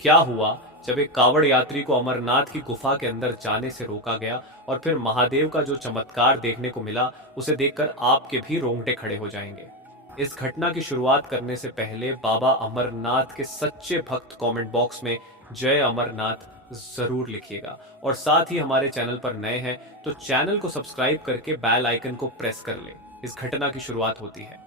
क्या हुआ जब एक कावड़ यात्री को अमरनाथ की गुफा के अंदर जाने से रोका गया और फिर महादेव का जो चमत्कार देखने को मिला उसे देखकर आपके भी रोंगटे खड़े हो जाएंगे। इस घटना की शुरुआत करने से पहले बाबा अमरनाथ के सच्चे भक्त कमेंट बॉक्स में जय अमरनाथ जरूर लिखिएगा और साथ ही हमारे चैनल पर नए हैं तो चैनल को सब्सक्राइब करके बेल आइकन को प्रेस कर ले। इस घटना की शुरुआत होती है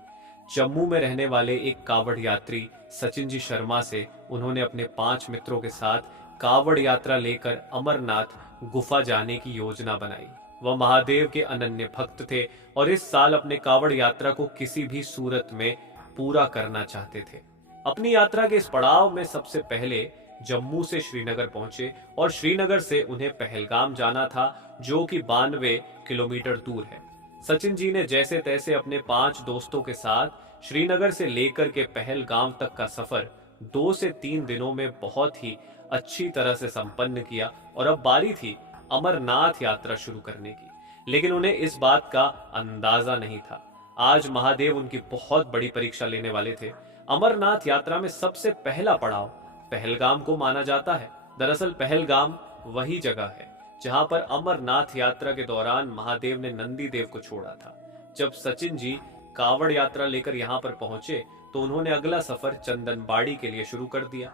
जम्मू में रहने वाले एक कावड़ यात्री सचिन जी शर्मा से। उन्होंने अपने 5 मित्रों के साथ कावड़ यात्रा लेकर अमरनाथ गुफा जाने की योजना बनाई। वह महादेव के अनन्य भक्त थे और इस साल अपने कावड़ यात्रा को किसी भी सूरत में पूरा करना चाहते थे। अपनी यात्रा के इस पड़ाव में सबसे पहले जम्मू से श्रीनगर पहुंचे और श्रीनगर से उन्हें पहलगाम जाना था जो कि 92 किलोमीटर दूर है। सचिन जी ने जैसे तैसे अपने 5 दोस्तों के साथ श्रीनगर से लेकर के पहलगाम तक का सफर 2 से 3 दिनों में बहुत ही अच्छी तरह से संपन्न किया और अब बारी थी अमरनाथ यात्रा शुरू करने की। लेकिन उन्हें इस बात का अंदाजा नहीं था आज महादेव उनकी बहुत बड़ी परीक्षा लेने वाले थे। अमरनाथ यात्रा में सबसे पहला पड़ाव पहलगाम को माना जाता है। दरअसल पहलगाम वही जगह है जहां पर अमरनाथ यात्रा के दौरान महादेव ने नंदी देव को छोड़ा था। जब सचिन जी कावड़ यात्रा लेकर यहां पर पहुंचे तो उन्होंने अगला सफर चंदनबाड़ी के लिए शुरू कर दिया।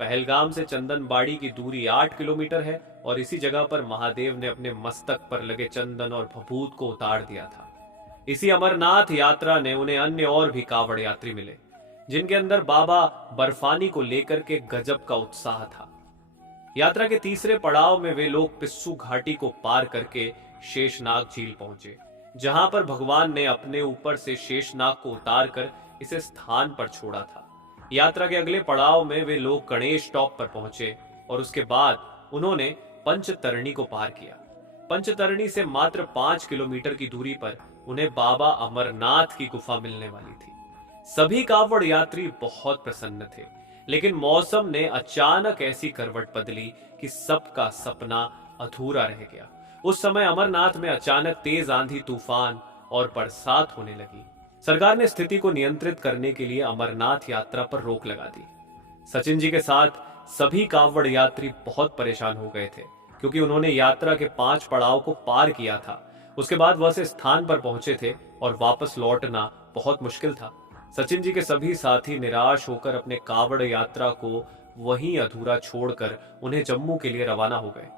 पहलगाम से चंदनबाड़ी की दूरी 8 किलोमीटर है और इसी जगह पर महादेव ने अपने मस्तक पर लगे चंदन और भभूत को उतार दिया था। इसी अमरनाथ यात्रा ने उन्हें अन्य और भी कावड़ यात्री मिले जिनके अंदर बाबा बर्फानी को लेकर के गजब का उत्साह था। यात्रा के तीसरे पड़ाव में वे लोग पिस्सू घाटी को पार करके शेषनाग झील पहुंचे जहां पर भगवान ने अपने ऊपर से शेषनाग को उतार कर इसे स्थान पर छोड़ा था। यात्रा के अगले पड़ाव में वे लोग गणेश टॉप पर पहुंचे और उसके बाद उन्होंने पंचतरणी को पार किया। पंचतरणी से मात्र 5 किलोमीटर की दूरी पर उन्हें बाबा अमरनाथ की गुफा मिलने वाली थी। सभी कावड़ यात्री बहुत प्रसन्न थे लेकिन मौसम ने अचानक ऐसी करवट बदली कि सबका सपना अधूरा रह गया। उस समय अमरनाथ में अचानक तेज आंधी तूफान और बरसात होने लगी। सरकार ने स्थिति को नियंत्रित करने के लिए अमरनाथ यात्रा पर रोक लगा दी। सचिन जी के साथ सभी कावड़ यात्री बहुत परेशान हो गए थे क्योंकि उन्होंने यात्रा के 5 पड़ाव को पार किया था। उसके बाद वह से स्थान पर पहुंचे थे और वापस लौटना बहुत मुश्किल था। सचिन जी के सभी साथी निराश होकर अपने कावड़ यात्रा को वहीं अधूरा छोड़कर उन्हें जम्मू के लिए रवाना हो गए।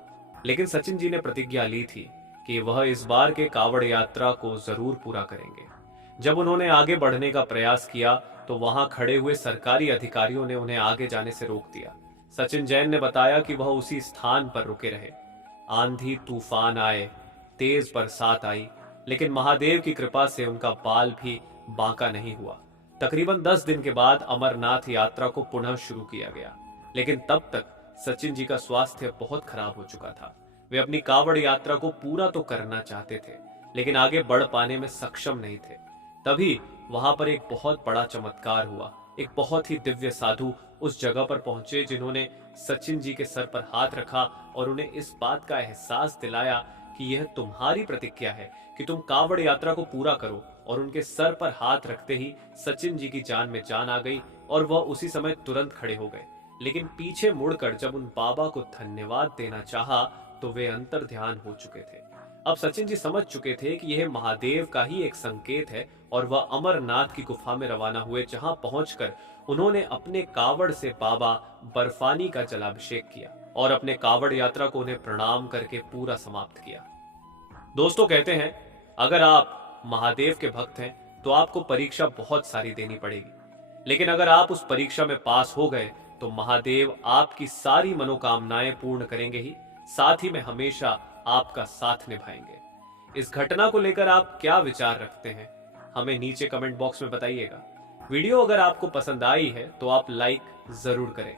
लेकिन सचिन जी ने प्रतिज्ञा ली थी कि वह इस बार के कावड़ यात्रा को जरूर पूरा करेंगे। जब उन्होंने आगे बढ़ने का प्रयास किया तो वहां खड़े हुए सरकारी अधिकारियों ने उन्हें आगे जाने से रोक दिया। सचिन जैन ने बताया कि वह उसी स्थान पर रुके रहे। आंधी तूफान आए, तेज बरसात आई, लेकिन महादेव की कृपा से उनका बाल भी बांका नहीं हुआ। तकरीबन 10 दिन के बाद अमरनाथ यात्रा को पुनः शुरू किया गया लेकिन तब तक सचिन जी का स्वास्थ्य बहुत खराब हो चुका था। वे अपनी कावड़ यात्रा को पूरा तो करना चाहते थे लेकिन आगे बढ़ पाने में सक्षम नहीं थे। तभी वहां पर एक बहुत बड़ा चमत्कार हुआ। एक बहुत ही दिव्य साधु उस जगह पर पहुंचे जिन्होंने सचिन जी के सर पर हाथ रखा और उन्हें इस बात का एहसास दिलाया कि यह तुम्हारी प्रतिज्ञा है कि तुम कावड़ यात्रा को पूरा करो। और उनके सर पर हाथ रखते ही सचिन जी की जान में जान आ गई और वह उसी समय तुरंत खड़े हो गए। लेकिन पीछे मुड़कर जब उन बाबा को धन्यवाद देना चाहा तो वे अंतर ध्यान हो चुके थे। अब सचिन जी समझ चुके थे कि यह महादेव का ही एक संकेत है और वह अमरनाथ की गुफा में रवाना हुए जहां पहुंचकर उन्होंने अपने कावड़ से बाबा बर्फानी का जलाभिषेक किया और अपने कावड़ यात्रा को उन्हें प्रणाम करके पूरा समाप्त किया। दोस्तों कहते हैं अगर आप महादेव के भक्त हैं तो आपको परीक्षा बहुत सारी देनी पड़ेगी लेकिन अगर आप उस परीक्षा में पास हो गए तो महादेव आपकी सारी मनोकामनाएं पूर्ण करेंगे ही, साथ ही में हमेशा आपका साथ निभाएंगे। इस घटना को लेकर आप क्या विचार रखते हैं हमें नीचे कमेंट बॉक्स में बताइएगा। वीडियो अगर आपको पसंद आई है तो आप लाइक जरूर करें